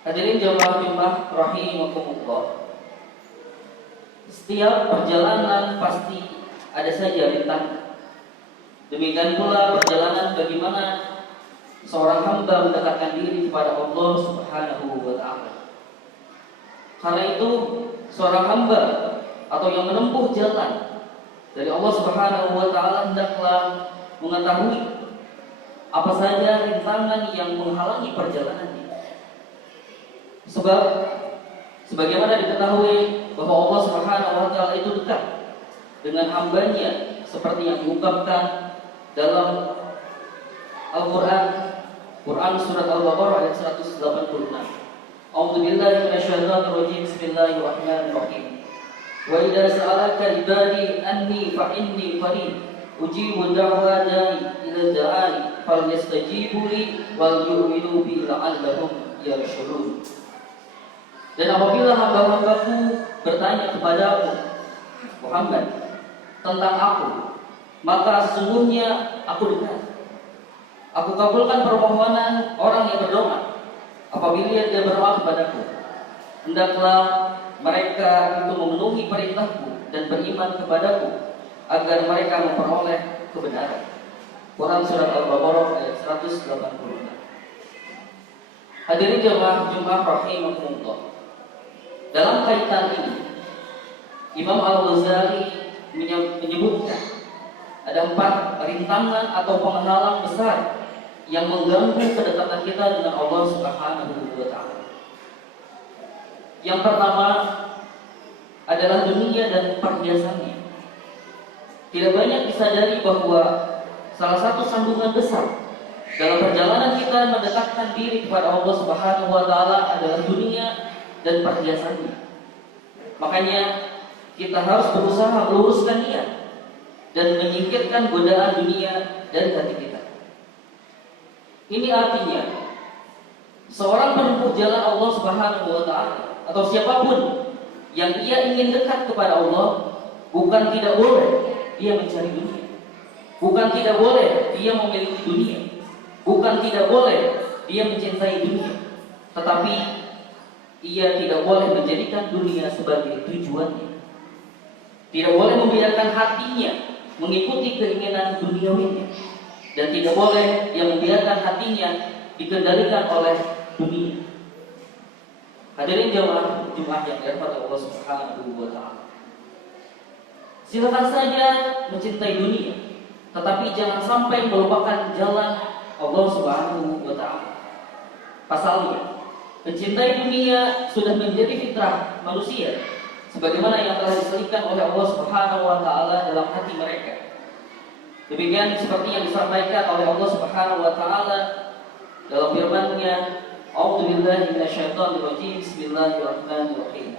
Hadirin jamaah Jumat rahimakumullah. Setiap perjalanan pasti ada saja rintangan. Demikian pula perjalanan bagaimana seorang hamba mendekatkan diri kepada Allah Subhanahu wa taala. Karena itu seorang hamba atau yang menempuh jalan dari Allah Subhanahu wa taala hendaklah mengetahui apa saja rintangan yang menghalangi perjalanannya. Sebab sebagaimana diketahui bahwa Allah Subhanahu wa taala itu dekat dengan hambanya seperti yang diungkapkan dalam Al-Qur'an, Quran surat Al-Baqarah ayat 186. A'udzu billahi minasyaitonir rajim. Bismillahirrahmanirrahim. Wa idza sa'alaka ibadi anni fa inni qarib ujibu da'wata idza da'ani falyastajibu li wal yu'minu bi la'allahum yarshudun. Dan apabila hamba-hambaku bertanya kepadamu Muhammad tentang aku, maka sesungguhnya aku dekat. Aku kabulkan permohonan orang yang berdoa apabila dia berdoa kepadaku. Hendaklah mereka itu memenuhi perintahku dan beriman kepadaku agar mereka memperoleh kebenaran. Quran surat Al-Baqarah ayat 186. Hadirin jamaah Jumat rahimakumullah. Dalam kaitan ini, Imam Al-Ghazali menyebutkan ada 4 rintangan atau penghalang besar yang mengganggu kedekatan kita dengan Allah Subhanahu wa taala. Yang pertama adalah dunia dan perhiasannya. Tidak banyak disadari bahwa salah satu sambungan besar dalam perjalanan kita mendekatkan diri kepada Allah Subhanahu wa taala adalah dunia dan perhiasannya. Makanya kita harus berusaha meluruskan niat dan menyingkirkan godaan dunia dari hati kita. Ini artinya seorang penempuh jalan Allah Subhanahu wa taala atau siapapun yang ia ingin dekat kepada Allah, bukan tidak boleh dia mencari dunia, bukan tidak boleh dia memiliki dunia, bukan tidak boleh dia mencintai dunia, tetapi ia tidak boleh menjadikan dunia sebagai tujuannya. Tidak boleh membiarkan hatinya mengikuti keinginan duniawinya, dan tidak boleh yang membiarkan hatinya dikendalikan oleh dunia. Hadirin jamaah Jumat yang dirahmati Allah Subhanahu wa taala. Silakan saja mencintai dunia, tetapi jangan sampai melupakan jalan Allah Subhanahu wa taala. Pasalnya, mencintai dunia sudah menjadi fitrah manusia, sebagaimana yang telah diselipkan oleh Allah Subhanahu wa taala dalam hati mereka. Demikian seperti yang disampaikan oleh Allah Subhanahu wa taala dalam firman-Nya, A'udzu billahi minasyaitonir rajim. Bismillahirrahmanirrahim.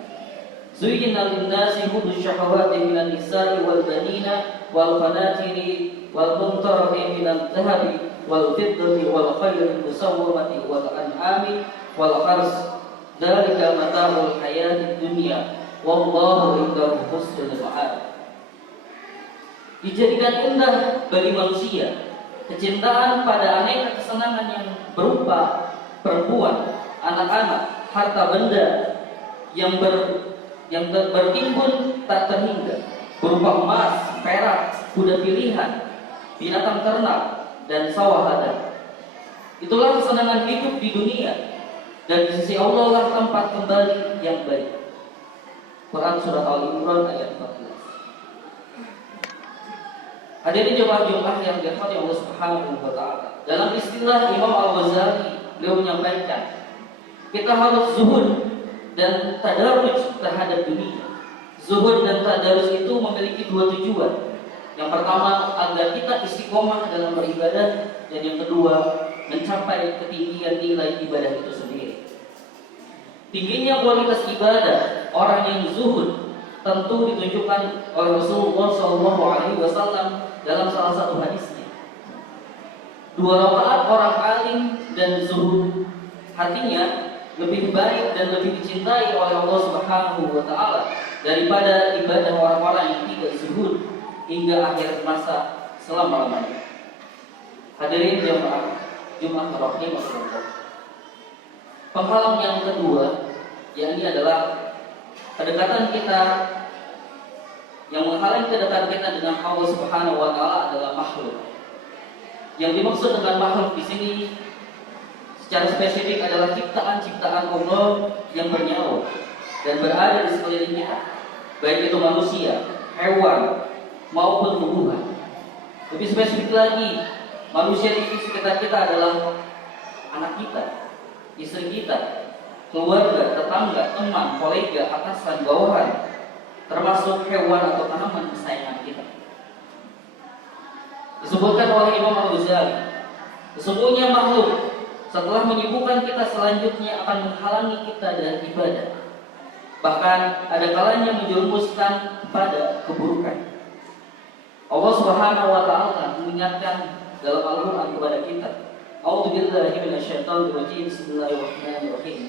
Zuyyina lin-nasi hubbu syahawati minan nisa'i wal banina wal qanatiri wal mumtari minadh dhahabi wal fiddati wal khaylil musawwamati wal an'ami wal khars dzalika mata'ul hayatid dunya wallahu indahu husnul ma'ab. Dijadikan indah bagi manusia kecintaan pada aneka kesenangan yang berupa perempuan, anak-anak, harta benda yang bertimbun tak terhingga, berupa emas, perak, kuda pilihan, binatang ternak dan sawah ladang. Itulah kesenangan hidup di dunia, dan di sisi Allah lah tempat kembali yang baik. Quran surat Al-Imran ayat 14. Hadirin jemaah Jumat yang dirahmati Allah Subhanahu wa taala. Dalam istilah Imam Al-Ghazali, beliau menyampaikan, kita harus zuhud dan tadarruj terhadap dunia. Zuhud dan tadarruj itu memiliki 2 tujuan. Yang pertama, agar kita istiqomah dalam beribadah, dan yang kedua, mencapai ketinggian nilai ibadah itu sendiri. Tingginya kualitas ibadah orang yang zuhud tentu ditunjukkan oleh Rasulullah SAW dalam salah satu hadisnya. 2 rakaat orang alim dan zuhud hatinya lebih baik dan lebih dicintai oleh Allah Subhanahu wa taala daripada ibadah orang-orang yang tidak zuhud hingga akhir masa selama-lamanya. Hadirin jemaah Jumat rahimahullah. Penghalang yang kedua, yakni adalah kedekatan kita, yang menghalangi kedekatan kita dengan Allah Subhanahu wa taala adalah makhluk. Yang dimaksud dengan makhluk di sini secara spesifik adalah ciptaan-ciptaan Allah yang bernyawa dan berada di sekeliling kita, baik itu manusia, hewan, maupun tumbuhan. Lebih spesifik lagi, manusia di sekitar kita adalah anak kita, istri kita, keluarga, tetangga, teman, kolega, atasan, bawahan, termasuk hewan atau tanaman kesayangan kita. Disebutkan oleh Imam Al-Ghazali, sesungguhnya makhluk setelah menyibukkan kita selanjutnya akan menghalangi kita dari ibadah. Bahkan ada kalanya menjerumuskan pada keburukan. Allah Subhanahu wa taala mengingatkan dalam Al-Qur'an kepada kita. A'udzu billahi minasyaitonir rajim. Bismillahirrahmanirrahim.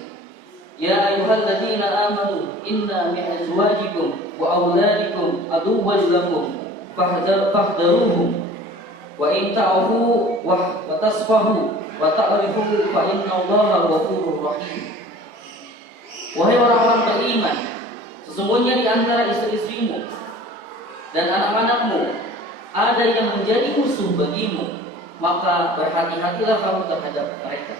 Ya ayyuhalladzina amanu inna min azwajikum wa auladikum aduwwan lakum fahdharuhum wa in ta'fu wa tasfahu wa ta'rifu fa innallaha ghafurur rahim. Wahai orang-orang beriman, sesungguhnya di antara istri-istrimu dan anak-anakmu ada yang menjadi musuh bagimu, maka berhati-hatilah kamu terhadap mereka.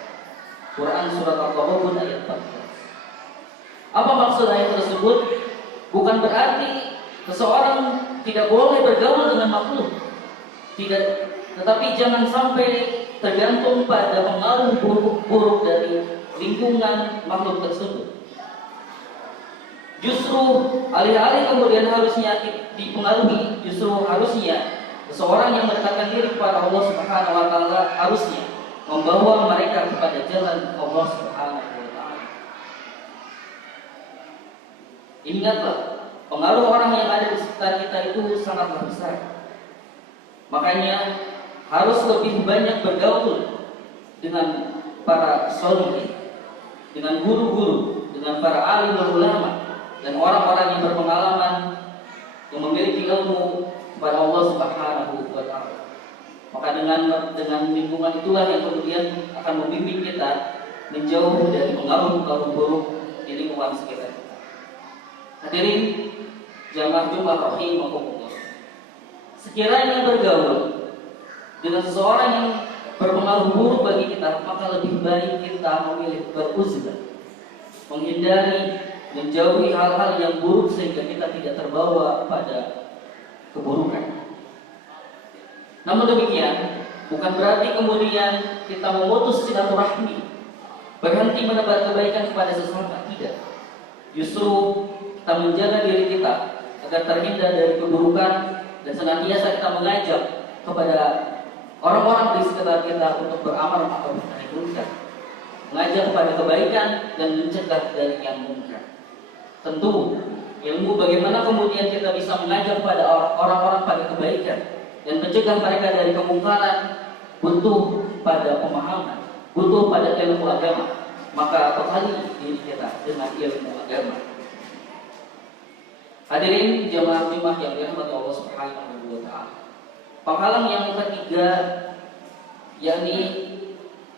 Quran surat Al-Taghabun ayat 14. Apa maksud ayat tersebut? Bukan berarti seseorang tidak boleh bergaul dengan makhluk. Tidak, tetapi jangan sampai tergantung pada pengaruh buruk dari lingkungan makhluk tersebut. Justru alih-alih kemudian harusnya dipengaruhi, justru harusnya seseorang yang mendekatkan diri kepada Allah Subhanahu wa taala harusnya membawa mereka kepada jalan Allah Subhanahu wa taala. Ingatlah, pengaruh orang yang ada di sekitar kita itu sangatlah besar. Makanya harus lebih banyak bergaul dengan para sholihin, dengan guru-guru, dengan para alim ulama dan orang-orang yang berpengalaman yang memiliki ilmu kepada Allah Subhanahu wa taala. Maka dengan lingkungan itulah yang kemudian akan membimbing kita menjauh dari pengaruh-pengaruh buruk di lingkungan sekitar kita. Hadirin jamaah Jumat rahimakumullah. Sekiranya bergaul dengan seseorang yang berpengaruh buruk bagi kita, maka lebih baik kita memilih beruzlah, menghindari, menjauhi hal-hal yang buruk sehingga kita tidak terbawa pada keburukan. Namun demikian, bukan berarti kemudian kita memutus silaturahmi, berhenti menebar kebaikan kepada sesama, tidak. Justru kita menjaga diri kita agar terhindar dari keburukan dan senantiasa kita mengajak kepada orang-orang di sekitar kita untuk beramal ma'ruf nahi munkar, mengajak kepada kebaikan dan mencegah dari yang munkar. Tentu ilmu bagaimana kemudian kita bisa mengajak kepada orang-orang pada kebaikan dan mencegah mereka dari kemungkaran butuh pada pemahaman, butuh pada ilmu agama. Maka bekali diri kita dengan ilmu agama. Hadirin jamaah Jumat yang dirahmati Allah Subhanahu wa taala. Penghalang yang ketiga yakni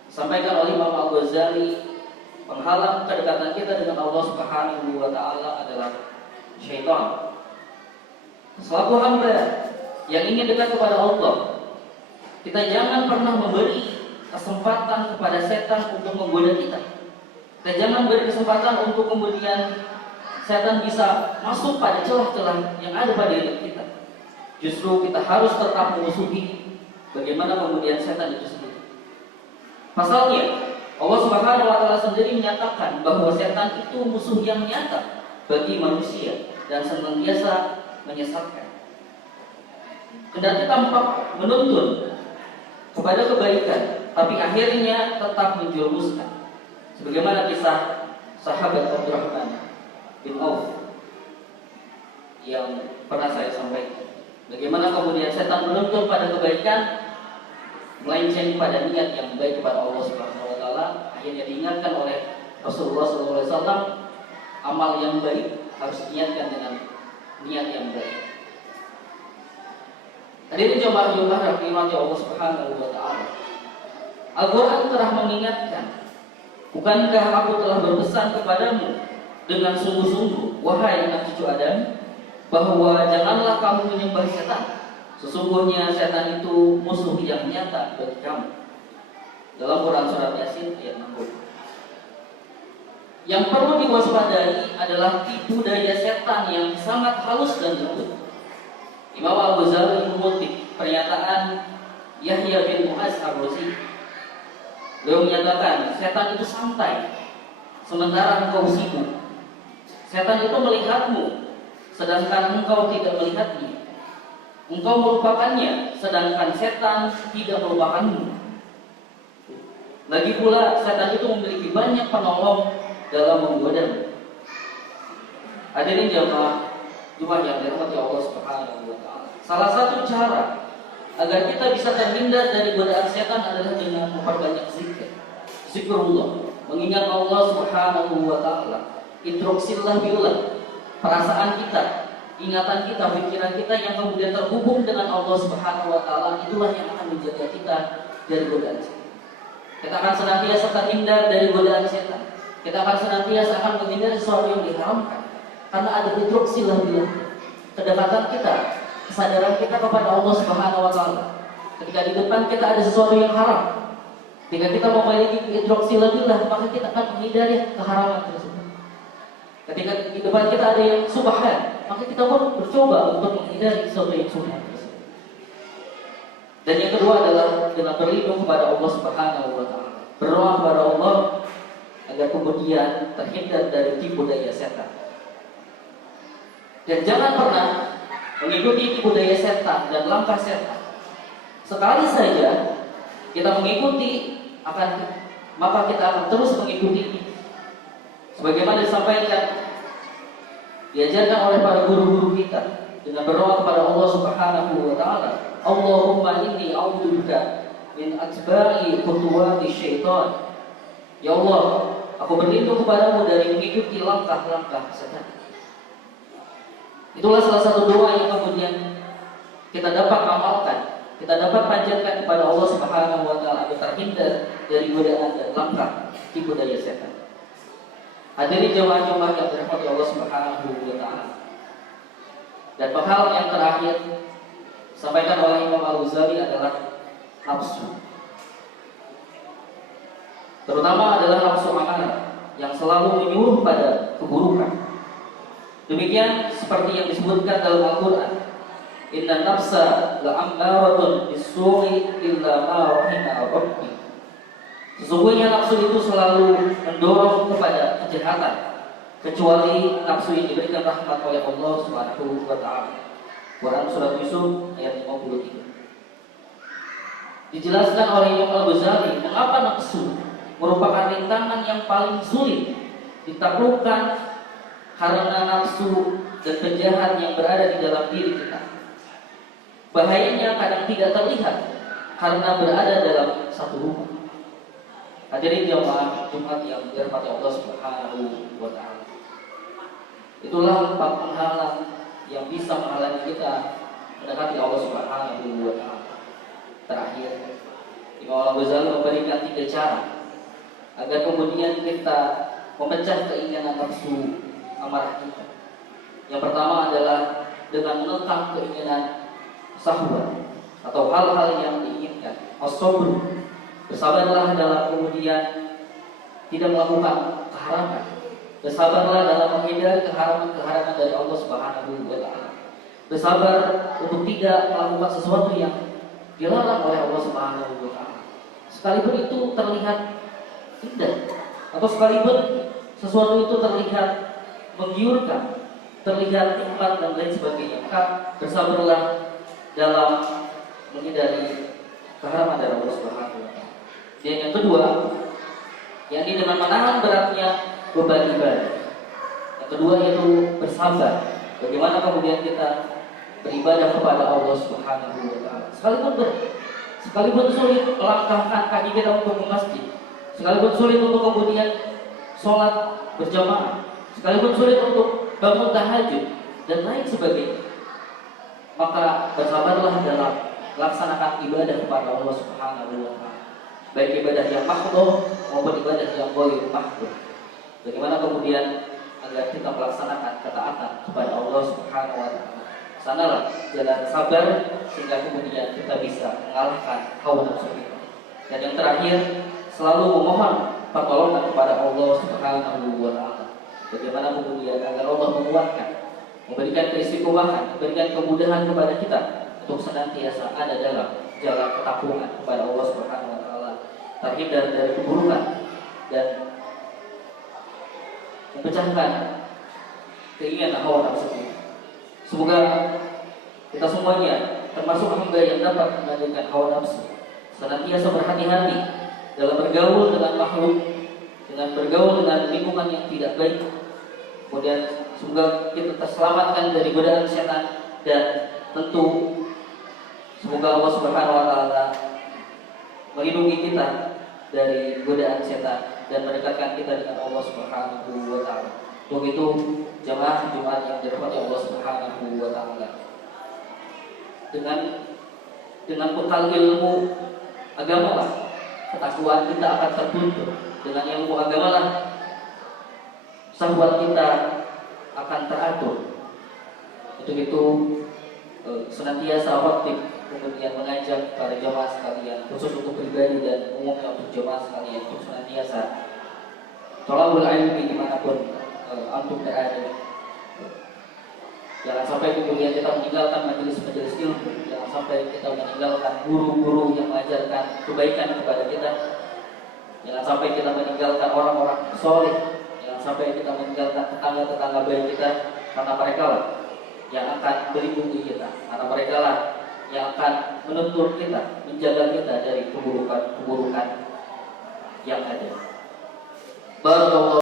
disampaikan oleh Imam Al-Ghazali, penghalang kedekatan kita dengan Allah Subhanahu wa taala adalah syaitan. Selaku hamba yang ingin dekat kepada Allah, kita jangan pernah memberi kesempatan kepada setan untuk menggoda kita. Kita jangan beri kesempatan untuk kemudian setan bisa masuk pada celah-celah yang ada pada diri kita. Justru kita harus tetap memusuhi bagaimana kemudian setan itu sendiri. Pasalnya, Allah Subhanahu wa taala sendiri menyatakan bahwa setan itu musuh yang nyata bagi manusia dan senantiasa menyesatkan. Kendati tampak menuntun kepada kebaikan, tapi akhirnya tetap menjerumuskan. Sebagaimana kisah sahabat Abdurrahman bin Auf yang pernah saya sampaikan. Bagaimana kemudian setan menuntun pada kebaikan, melenceng pada niat yang baik kepada Allah Subhanahu wa taala. Akhirnya diingatkan oleh Rasulullah SAW, amal yang baik harus diingatkan dengan niat yang baik. Hadirin jemaah rahimati Allah Subhanahu wa taala. Al-Qur'an telah mengingatkan Bukankah aku telah berpesan kepadamu dengan sungguh-sungguh, wahai anak cucu Adam, bahwa janganlah kamu menyembah setan. Sesungguhnya setan itu musuh yang nyata bagi kamu. Dalam Quran surat Yasin ayat 60. Yang perlu diwaspadai adalah tipu daya setan yang sangat halus dan lembut. Imam Al-Ghazali mengutip pernyataan Yahya bin Mu'az Ar-Razi. Beliau menyatakan, setan itu santai, sementara engkau sibuk. Setan itu melihatmu, sedangkan engkau tidak melihatnya. Engkau melupakannya, sedangkan setan tidak melupakanmu. Lagi pula, setan itu memiliki banyak penolong dalam menggoda. Hadirin jamaah yang dirahmati Allah Subhanahu wa taala. Salah satu cara agar kita bisa terhindar dari godaan setan adalah dengan memperbanyak zikir. Zikrullah, mengingat Allah Subhanahu wa taala. Introksilah billah, perasaan kita, ingatan kita, pikiran kita yang kemudian terhubung dengan Allah Subhanahu wa taala, itulah yang akan menjaga kita dari godaan setan. Kita akan senantiasa terhindar dari godaan setan. Kita akan senantiasa menghindari sesuatu yang diharamkan, karena ada introksilah billah, kedekatan kita, kesadaran kita kepada Allah Subhanahu wa taala. Ketika di depan kita ada sesuatu yang haram, ketika kita memiliki introksilah billah, maka kita akan menghindari keharaman tersebut. Ketika di depan kita ada yang subhan, maka kita pun bercoba untuk menghindari sesuatu yang subhan tersebut. Dan yang kedua adalah dengan berlindung kepada Allah Subhanahu wa taala. Berdoa kepada Allah agar kemudian terhindar dari tipu daya setan. Dan jangan pernah mengikuti tipu daya setan dan langkah setan. Sekali saja kita mengikuti, maka kita akan terus mengikuti. Sebagaimana disampaikan, diajarkan oleh para guru-guru kita dengan berdoa kepada Allah Subhanahu wa taala, Allahumma inni a'udzubika min atba'i khutuwati syaitan. Ya Allah, aku berlindung kepadamu dari mengikuti langkah-langkah setan. Itulah salah satu doa yang kemudian kita dapat amalkan, kita dapat panjatkan kepada Allah Subhanahu wa taala agar terhindar dari godaan dan langkah tipu daya setan. Hadirin jemaah-jemaah yang dirahmati Allah Subhanahu wa taala. Dan hal yang terakhir disampaikan oleh Imam Al-Ghazali adalah nafsu. Terutama adalah nafsu amarah yang selalu menyuruh pada keburukan. Demikian seperti yang disebutkan dalam Al-Quran, Inna nafsa la'ammaratun bis-su'i illa ma rahima rabbi. Sesungguhnya nafsu itu selalu mendorong kepada kejahatan, kecuali nafsu yang diberikan rahmat oleh Allah Subhanahu wa taala. Quran surat Yusuf ayat 53. Dijelaskan oleh Imam Al-Ghazali mengapa nafsu merupakan rintangan yang paling sulit ditaklukkan karena nafsu dan penjahat yang berada di dalam diri kita. Bahayanya kadang tidak terlihat karena berada dalam satu rumah. Hadirin jemaah Jumat yang dirahmati Allah Subhanahu wa taala. Itulah 4 penghalang yang bisa menghalangi kita mendekati Allah Subhanahu wa taala. Terakhir, Imam Al-Ghazali memberikan 3 cara agar kemudian kita memecah keinginan nafsu amarah kita. Yang pertama adalah dengan menentang keinginan syahwat atau hal-hal yang diinginkan. As-sabr, bersabarlah dalam kemudian tidak melakukan keharaman. Bersabarlah dalam menghindari keharaman-keharaman dari Allah Subhanahu wa taala. Bersabar untuk tidak melakukan sesuatu yang dilarang oleh Allah Subhanahu wa taala. Sekalipun itu terlihat indah atau sekalipun sesuatu itu terlihat menggiurkan, terlihat nikmat dan lain sebagainya, maka bersabarlah dalam menghindari keharaman dari Allah Subhanahu wa taala. Dan yang kedua, yakni dengan menahan beratnya beban ibadah. Yang kedua yaitu bersabar. Bagaimana kemudian kita beribadah kepada Allah Subhanahu wa taala. Sekalipun sulit melangkahkan kaki kita untuk ke masjid, sekalipun sulit untuk kemudian sholat berjamaah, sekalipun sulit untuk bangun tahajud dan lain sebagainya, maka bersabarlah dalam melaksanakan ibadah kepada Allah Subhanahu wa taala. Baik ibadah yang makhluk maupun ibadah yang boleh mahdur. Bagaimana kemudian agar kita melaksanakan ketaatan kepada Allah Subhanahu wa taala. Sanalah jalan sabar sehingga kemudian kita bisa mengalahkan hawa nafsu kita. Dan yang terakhir, selalu memohon pertolongan kepada Allah Subhanahu wa taala. Bagaimana kemudian agar Allah menguatkan, memberikan keistiqomahan, memberikan kemudahan kepada kita untuk senantiasa ada dalam jalan ketakwaan kepada Allah Subhanahu wa taala, terhindar dari keburukan dan memecahkan keinginan hawa nafsu. Semoga kita semuanya termasuk hamba yang dapat mengendalikan hawa nafsu, senantiasa berhati-hati dalam bergaul dengan makhluk, dengan bergaul dengan lingkungan yang tidak baik. Kemudian semoga kita terselamatkan dari godaan setan, dan tentu semoga Allah Subhanahu wa taala melindungi kita dari godaan setan dan mendekatkan kita dengan Allah Subhanahu wa taala. Untuk itu, jamaah Jumat yang dirahmati Allah Subhanahu wa taala, dengan bekal ilmu agama lah ketakwaan kita akan tertuntut. Dengan ilmu agama lah syahwat kita akan teratur. Untuk itu senantiasa aktif kemudian mengajak para jemaah sekalian, khusus untuk pribadi dan umumnya untuk jemaah sekalian, untuk senantiasa thalabul ilmi dimanapun antum berada. Jangan sampai kemudian kita meninggalkan majelis-majelis ilmu, jangan sampai kita meninggalkan guru-guru yang mengajarkan kebaikan kepada kita, jangan sampai kita meninggalkan orang-orang soleh, jangan sampai kita meninggalkan tetangga-tetangga baik kita, karena mereka lah yang akan melindungi kita, karena mereka lah yang akan menuntut kita, menjaga kita dari keburukan-keburukan yang ada. Barakallahu